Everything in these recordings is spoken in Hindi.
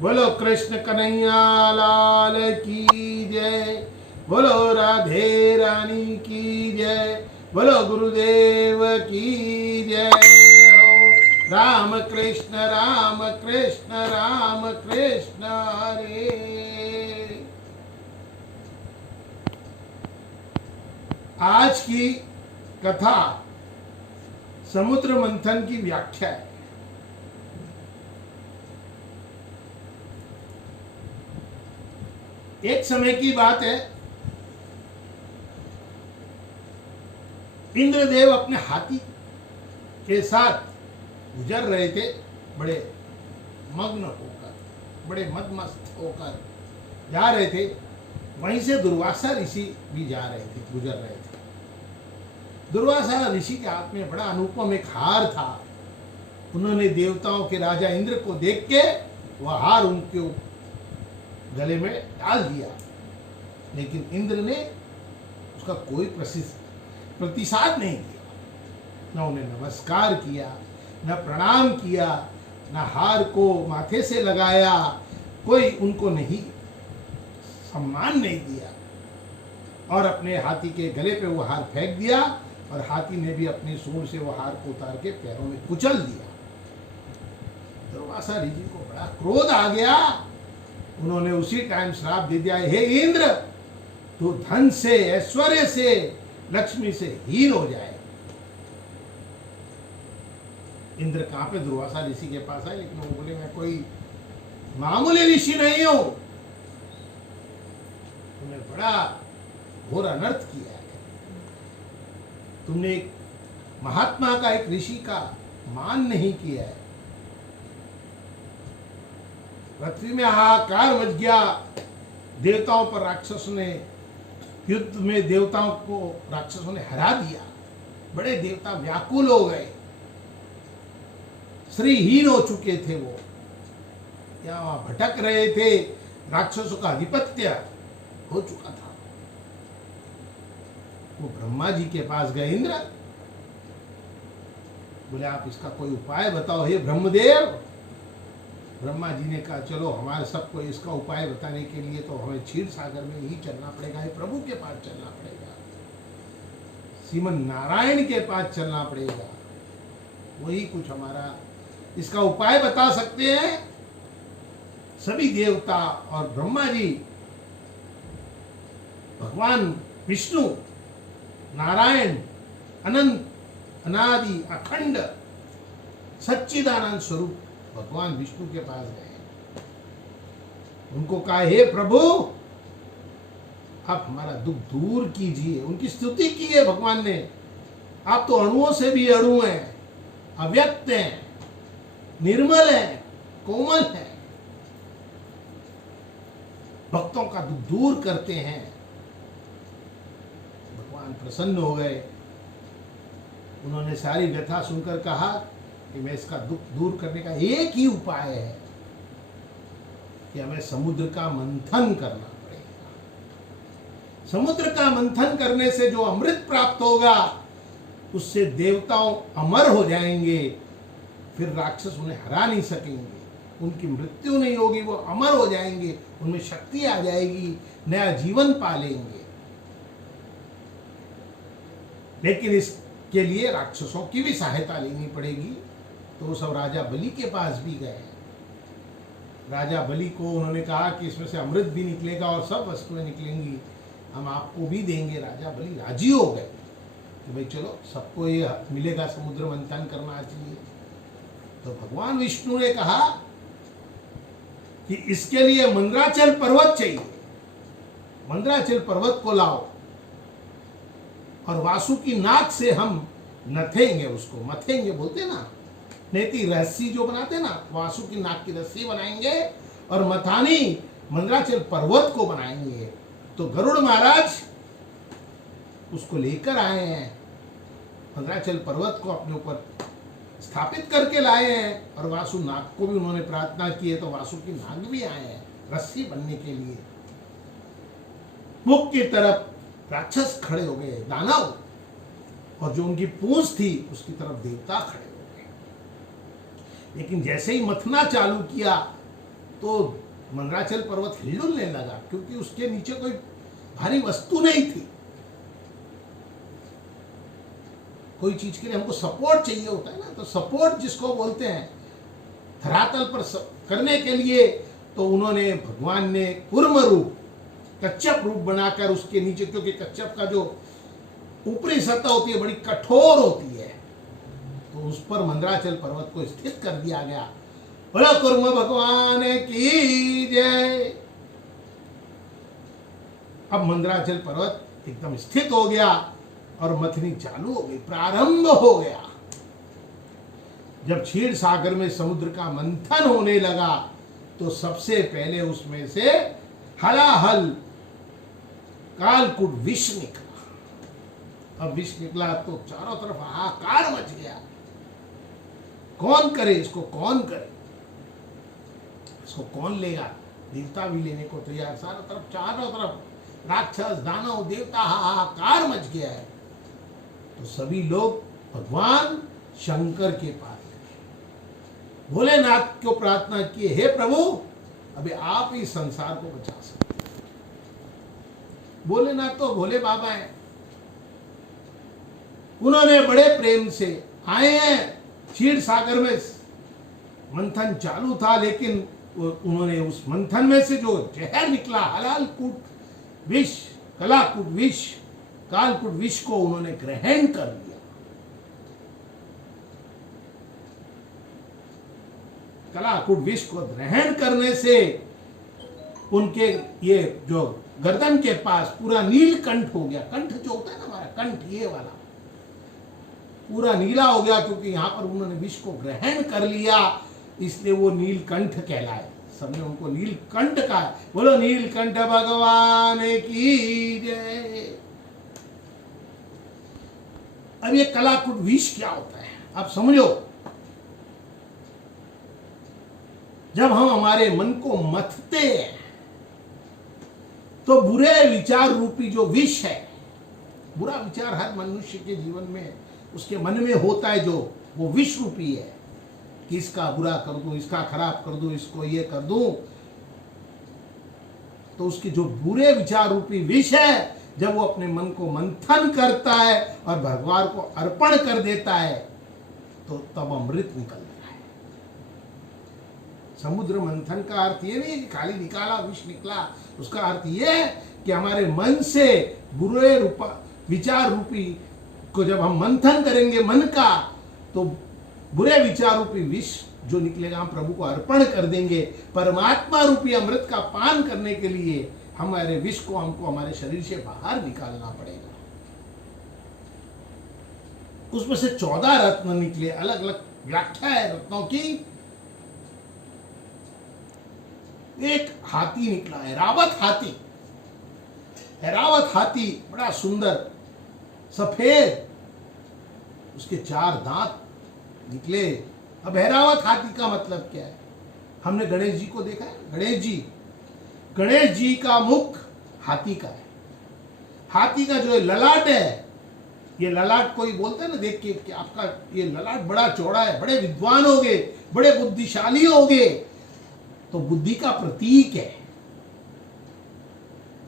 बोलो कृष्ण कन्हैया लाल की जय। बोलो राधे रानी की जय। बोलो गुरुदेव की जय हो। राम कृष्ण हरे। आज की कथा समुद्र मंथन की व्याख्या है। एक समय की बात है, इंद्रदेव अपने हाथी के साथ गुजर रहे थे, बड़े मग्न होकर, बड़े मदमस्त होकर जा रहे थे। वहीं से दुर्वासा ऋषि भी जा रहे थे, गुजर रहे थे। दुर्वासा ऋषि के हाथ में बड़ा अनुपम एक हार था। उन्होंने देवताओं के राजा इंद्र को देख के वह हार उनके गले में डाल दिया, लेकिन इंद्र ने उसका कोई प्रतिसाद नहीं किया। न उन्हें नमस्कार किया, न प्रणाम किया, न हार को माथे से लगाया, कोई उनको नहीं सम्मान नहीं दिया, और अपने हाथी के गले पे वो हार फेंक दिया, और हाथी ने भी अपनी सूंड से वो हार को उतार के पैरों में कुचल दिया। दुर्वासा ऋषि को बड़ा क्रोध आ गया। उन्होंने उसी टाइम श्राप दे दिया, हे इंद्र, तू धन से, ऐश्वर्य से, लक्ष्मी से हीन हो जाए। इंद्र कहां पे दुर्वासा ऋषि के पास आए, लेकिन वो बोले, मैं कोई मामूली ऋषि नहीं हूं, तुमने बड़ा घोर अनर्थ किया है। तुमने एक महात्मा का, एक ऋषि का मान नहीं किया है। पृथ्वी में हाहाकार मच गया। देवताओं पर राक्षसों ने, युद्ध में देवताओं को राक्षसों ने हरा दिया। बड़े देवता व्याकुल हो गए, श्रीहीन हो चुके थे। वो यहाँ वहां भटक रहे थे, राक्षसों का आधिपत्य हो चुका था। वो ब्रह्मा जी के पास गए इंद्र, बोले आप इसका कोई उपाय बताओ हे ब्रह्मदेव। ब्रह्मा जी ने कहा, चलो हमारे सबको इसका उपाय बताने के लिए तो हमें क्षीर सागर में ही चलना पड़ेगा, प्रभु के पास चलना पड़ेगा, श्रीमन नारायण के पास चलना पड़ेगा। वही कुछ हमारा इसका उपाय बता सकते हैं। सभी देवता और ब्रह्मा जी, भगवान विष्णु, नारायण, अनंत, अनादि, अखंड, सच्चिदानंद स्वरूप भगवान विष्णु के पास गए। उनको कहा, हे प्रभु, आप हमारा दुख दूर कीजिए। उनकी स्तुति की है भगवान ने। आप तो अणुओं से भी अणु हैं, अव्यक्त हैं, निर्मल हैं, कोमल हैं, भक्तों का दुख दूर करते हैं। भगवान प्रसन्न हो गए। उन्होंने सारी व्यथा सुनकर कहा कि मैं इसका दुख दूर करने का एक ही उपाय है कि हमें समुद्र का मंथन करना पड़ेगा। समुद्र का मंथन करने से जो अमृत प्राप्त होगा, उससे देवताओं अमर हो जाएंगे, फिर राक्षस उन्हें हरा नहीं सकेंगे, उनकी मृत्यु नहीं होगी, वो अमर हो जाएंगे, उनमें शक्ति आ जाएगी, नया जीवन पालेंगे। लेकिन इसके लिए राक्षसों की भी सहायता लेनी पड़ेगी। तो वो सब राजा बलि के पास भी गए। राजा बलि को उन्होंने कहा कि इसमें से अमृत भी निकलेगा और सब वस्तुएं निकलेंगी, हम आपको भी देंगे। राजा बलि राजी हो गए कि भाई चलो, सबको ये मिलेगा, समुद्र मंथन करना चाहिए। तो भगवान विष्णु ने कहा कि इसके लिए मंदराचल पर्वत चाहिए। मंदराचल पर्वत को लाओ और वासुकी नाग से हम नथेंगे, उसको मथेंगे, बोलते ना, नेति रस्सी जो बनाते ना, वासुकी नाग की रस्सी बनाएंगे और मथानी मंदराचल पर्वत को बनाएंगे। तो गरुड़ महाराज उसको लेकर आए हैं, मंदराचल पर्वत को अपने ऊपर स्थापित करके लाए हैं, और वासु नाग को भी उन्होंने प्रार्थना की है, तो वासुकी नाग भी आए हैं रस्सी बनने के लिए। मुख की तरफ राक्षस खड़े हो गए, दानव, और जो उनकी पूंछ थी उसकी तरफ देवता खड़े हो गए। लेकिन जैसे ही मथना चालू किया, तो मंदराचल पर्वत हिलडुलने लगा, क्योंकि उसके नीचे कोई भारी वस्तु नहीं थी। कोई चीज के लिए हमको सपोर्ट चाहिए होता है ना, तो सपोर्ट जिसको बोलते हैं धरातल पर करने के लिए, तो उन्होंने, भगवान ने कूर्म रूप, कच्छप रूप बनाकर उसके नीचे, क्योंकि कच्छप का जो ऊपरी सतह होती है बड़ी कठोर होती है, तो उस पर मंदराचल पर्वत को स्थित कर दिया गया। बोलो कूर्म भगवान की जय। अब मंदराचल पर्वत एकदम स्थित हो गया और मथनी चालू हो गई, प्रारंभ हो गया। जब क्षीर सागर में समुद्र का मंथन होने लगा, तो सबसे पहले उसमें से हलाहल कालकूट विष निकला। अब विष निकला तो चारों तरफ हाहाकार मच गया। कौन करे इसको, कौन करे इसको, कौन लेगा? देवता भी लेने को तैयार, चारों तरफ राक्षस, दानव, देवता, हाहाकार मच गया है। तो सभी लोग भगवान शंकर के पास गए, भोलेनाथ को प्रार्थना किए, हे प्रभु, अभी आप ही संसार को बचा सकते हैं। भोलेनाथ तो भोले बाबा हैं, उन्होंने बड़े प्रेम से आए हैं। क्षीर सागर में मंथन चालू था, लेकिन उन्होंने उस मंथन में से जो जहर निकला, हलालकूट विष, कलाकूट विष, कालकूट विष को उन्होंने ग्रहण कर लिया। कलाकूट विष को ग्रहण करने से उनके ये जो गर्दन के पास पूरा नीलकंठ हो गया। कंठ जो होता है ना हमारा कंठ, ये वाला पूरा नीला हो गया, क्योंकि यहां पर उन्होंने विष को ग्रहण कर लिया, इसलिए वो नीलकंठ कहलाए। सबने उनको नीलकंठ कहा। बोलो नीलकंठ भगवान की जय। अब ये कलाकूट विष क्या होता है, आप समझो। जब हम हमारे मन को मथते हैं, तो बुरे विचार रूपी जो विष है, बुरा विचार हर मनुष्य के जीवन में, उसके मन में होता है, जो वो विष रूपी है कि इसका बुरा कर दूं, इसका खराब कर दूं, इसको ये कर दूं। तो उसके जो बुरे विचार रूपी विष है, जब वो अपने मन को मंथन करता है और भगवान को अर्पण कर देता है, तो तब अमृत निकलता है। समुद्र मंथन का अर्थ ये नहीं कि खाली निकाला विष निकला, उसका अर्थ ये है कि हमारे मन से बुरे विचार रूपी को जब हम मंथन करेंगे मन का, तो बुरे विचार रूपी विष जो निकलेगा हम प्रभु को अर्पण कर देंगे। परमात्मा रूपी अमृत का पान करने के लिए हमारे विष को हमको हमारे शरीर से बाहर निकालना पड़ेगा। उसमें से 14 रत्न निकले, अलग अलग व्याख्या है रत्नों की। एक हाथी निकला है, ऐरावत हाथी। ऐरावत हाथी बड़ा सुंदर सफेद, उसके 4 दांत निकले। अब ऐरावत हाथी का मतलब क्या है? हमने गणेश जी को देखा है। गणेश जी का मुख हाथी का है। हाथी का जो ललाट है, ये ललाट कोई बोलता है ना देख के कि आपका ये ललाट बड़ा चौड़ा है, बड़े विद्वान होगे, बड़े बुद्धिशाली होगे, तो बुद्धि का प्रतीक है।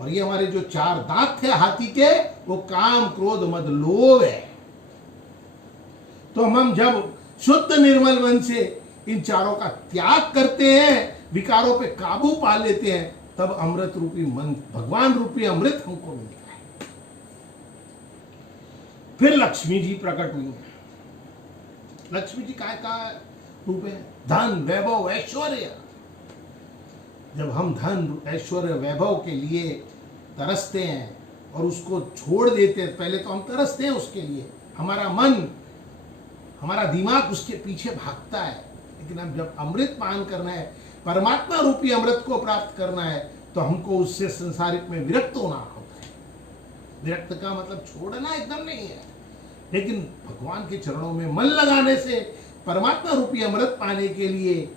और ये हमारे जो 4 दांत थे हाथी के, वो काम, क्रोध, मद, लोभ है। तो हम जब शुद्ध निर्मल मन से इन चारों का त्याग करते हैं, विकारों पे काबू पा लेते हैं, तब अमृत रूपी मन, भगवान रूपी अमृत हमको मिलता है। फिर लक्ष्मी जी प्रकट हुई। लक्ष्मी जी का रूप है? धन, वैभव, ऐश्वर्य। जब हम धन, ऐश्वर्य, वैभव के लिए तरसते हैं और उसको छोड़ देते हैं, पहले तो हम तरसते हैं उसके लिए, हमारा मन, हमारा दिमाग उसके पीछे भागता है। लेकिन अब जब अमृत पान करना है, परमात्मा रूपी अमृत को प्राप्त करना है, तो हमको उससे संसारिक में विरक्त होना होता है। विरक्त का मतलब छोड़ना एकदम नहीं है, लेकिन भगवान के चरणों में मन लगाने से परमात्मा रूपी अमृत पाने के लिए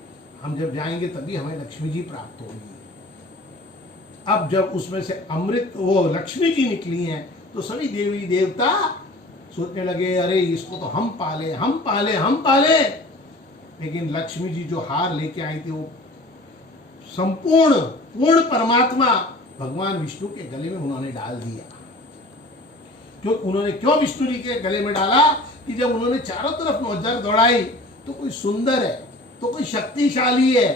हम जब जाएंगे, तभी हमें लक्ष्मी जी प्राप्त होगी। अब जब उसमें से अमृत, वो लक्ष्मी जी निकली हैं, तो सभी देवी देवता सोचने लगे, अरे इसको तो हम पाले, हम पाले, हम पाले। लेकिन लक्ष्मी जी जो हार लेके आई थी, वो संपूर्ण पूर्ण परमात्मा भगवान विष्णु के गले में उन्होंने डाल दिया। क्यों विष्णु जी के गले में डाला कि जब उन्होंने चारों तरफ नजर दौड़ाई तो कोई सुंदर है, तो कोई शक्तिशाली है,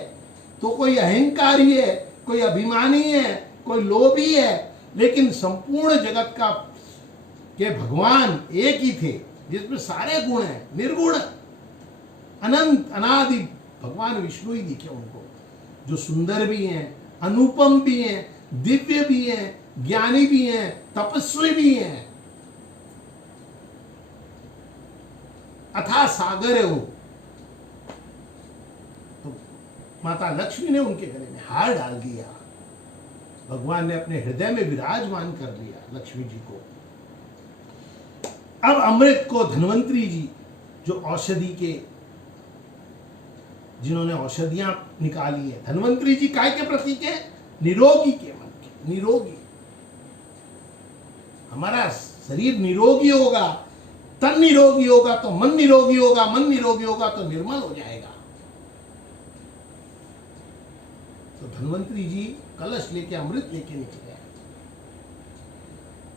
तो कोई अहंकारी है, कोई अभिमानी है, कोई लोभी है, लेकिन संपूर्ण जगत का के भगवान एक ही थे जिसमें सारे गुण हैं, निर्गुण अनंत अनादि भगवान विष्णु ही दिखे उनको, जो सुंदर भी हैं, अनुपम भी हैं, दिव्य भी हैं, ज्ञानी भी हैं, तपस्वी भी हैं, अथाह सागर है वो। तो माता लक्ष्मी ने उनके गले में हार डाल दिया, भगवान ने अपने हृदय में विराजमान कर लिया लक्ष्मी जी को। अब अमृत को धन्वंतरी जी, जो औषधि के, जिन्होंने औषधियां निकाली है, धन्वंतरी जी काय के प्रतीक है? निरोगी के मन के, निरोगी। हमारा शरीर निरोगी होगा, तन निरोगी होगा तो मन निरोगी होगा, मन निरोगी होगा तो निर्मल हो जाएगा। तो धन्वंतरी जी कलश लेके अमृत लेके निकले।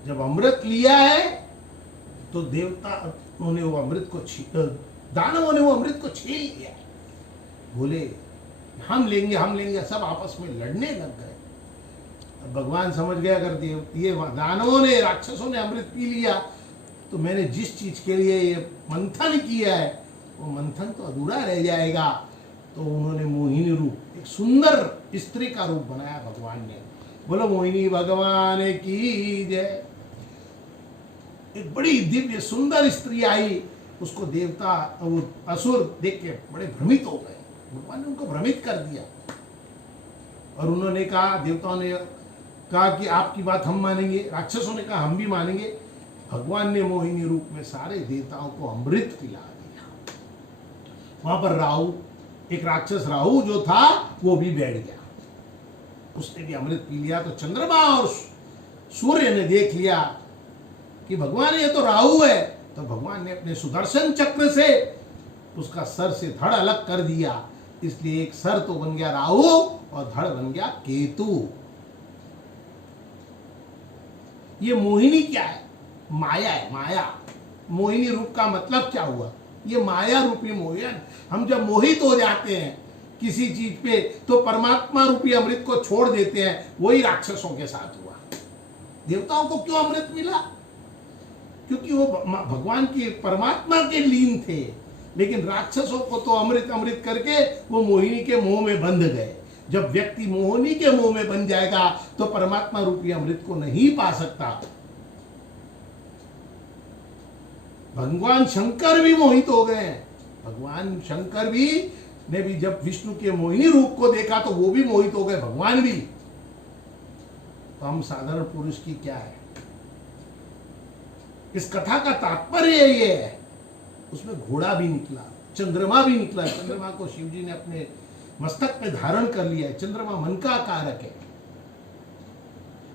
जब अमृत लिया है तो देवता ने वो अमृत को दानवों ने वो अमृत को छीन लिया, बोले हम लेंगे हम लेंगे, सब आपस में लड़ने लग गए। अब भगवान समझ गए अगर ये दानवों ने, राक्षसों ने अमृत पी लिया तो मैंने जिस चीज के लिए ये मंथन किया है वो मंथन तो अधूरा रह जाएगा। तो उन्होंने मोहिनी रूप, एक सुंदर स्त्री का रूप बनाया भगवान ने। बोलो मोहिनी भगवान की जय। एक बड़ी दिव्य सुंदर स्त्री आई, उसको देवता वो असुर देख के बड़े भ्रमित हो गए। भगवान ने उनको भ्रमित कर दिया और उन्होंने कहा, देवताओं ने कहा कि आपकी बात हम मानेंगे, राक्षसों ने कहा हम भी मानेंगे। भगवान ने मोहिनी रूप में सारे देवताओं को अमृत पिला दिया। वहां पर राहु, एक राक्षस राहु जो था वो भी बैठ गया, उसने भी अमृत पी लिया। तो चंद्रमा और सूर्य ने देख लिया कि भगवान ये तो राहु है, तो भगवान ने अपने सुदर्शन चक्र से उसका सर से धड़ अलग कर दिया। इसलिए एक सर तो बन गया राहु और धड़ बन गया केतु। ये मोहिनी क्या है? माया है, माया। मोहिनी रूप का मतलब क्या हुआ? ये माया रूपी मोहन। हम जब मोहित हो जाते हैं किसी चीज पे तो परमात्मा रूपी अमृत को छोड़ देते हैं। वही राक्षसों के साथ हुआ। देवताओं को क्यों अमृत मिला? क्योंकि वो भगवान की परमात्मा के लीन थे, लेकिन राक्षसों को तो अमृत अमृत करके वो मोहिनी के मोह में बंध गए। जब व्यक्ति मोहिनी के मोह में बन जाएगा तो परमात्मा रूपी अमृत को नहीं पा सकता। भगवान शंकर भी मोहित हो गए। भगवान शंकर भी ने भी जब विष्णु के मोहिनी रूप को देखा तो वो भी मोहित हो गए, भगवान भी। तो हम साधारण पुरुष की क्या है? इस कथा का तात्पर्य ये है, उसमें घोड़ा भी निकला, चंद्रमा भी निकला। चंद्रमा को शिव जी ने अपने मस्तक पे धारण कर लिया है। चंद्रमा मन का कारक है।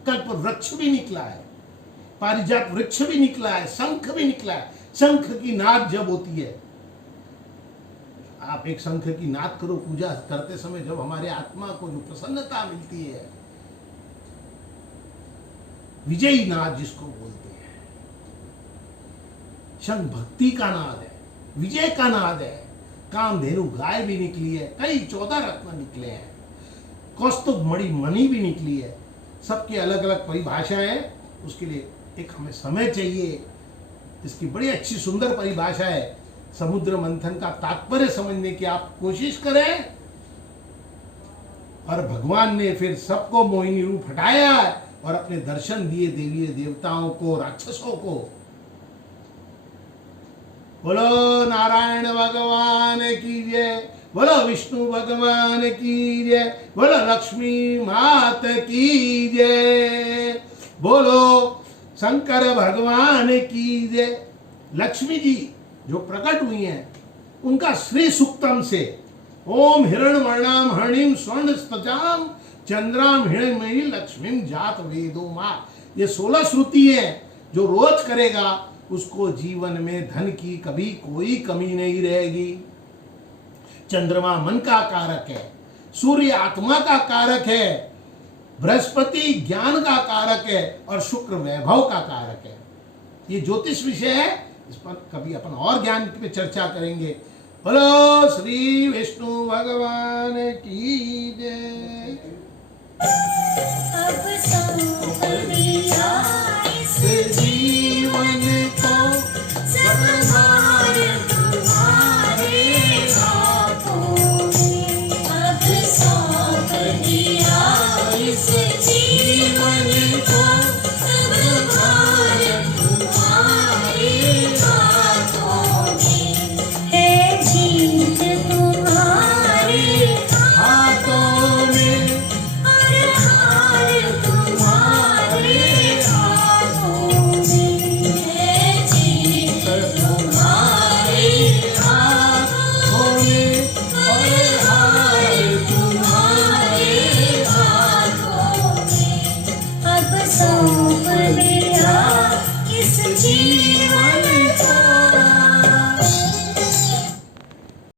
कल्प वृक्ष भी निकला है, पारिजात वृक्ष भी निकला है, शंख भी निकला है। शंख की नाद जब होती है, आप एक शंख की नाद करो पूजा करते समय, जब हमारे आत्मा को जो प्रसन्नता मिलती है, विजयी नाद जिसको बोलते हैं। शंख भक्ति का नाद है, विजय का नाद है। कामधेनु गाय भी निकली है, कई 14 रत्न निकले हैं, कौस्तुभ मणि भी निकली है। सबकी अलग अलग परिभाषाएं हैं। उसके लिए एक हमें समय चाहिए। इसकी बड़ी अच्छी सुंदर परिभाषा है। समुद्र मंथन का तात्पर्य समझने की आप कोशिश करें। और भगवान ने फिर सबको मोहिनी रूप हटाया और अपने दर्शन दिए देवी देवताओं को, राक्षसों को। बोलो नारायण भगवान की जय, बोलो विष्णु भगवान की जय, बोलो लक्ष्मी मात की जय, बोलो शंकर भगवान की जय। लक्ष्मी जी जो प्रकट हुई हैं, उनका श्री सूक्तम से ओम हिरण्यवर्णाम हरिणीम स्वर्ण स्तजाम चंद्राम हिरण्यमयी लक्ष्मीम जात वेदो मां। ये 16 श्रुति है। जो रोज करेगा उसको जीवन में धन की कभी कोई कमी नहीं रहेगी। चंद्रमा मन का कारक है। सूर्य आत्मा का कारक है, बृहस्पति ज्ञान का कारक है और शुक्र वैभव का कारक है। ये ज्योतिष विषय है, इस पर कभी अपन और ज्ञान पे चर्चा करेंगे। बोलो श्री विष्णु भगवान की जय। अब सौंप दिया इस जीवन को सब भार तुम्हारे हाथों में। अब सौंप दिया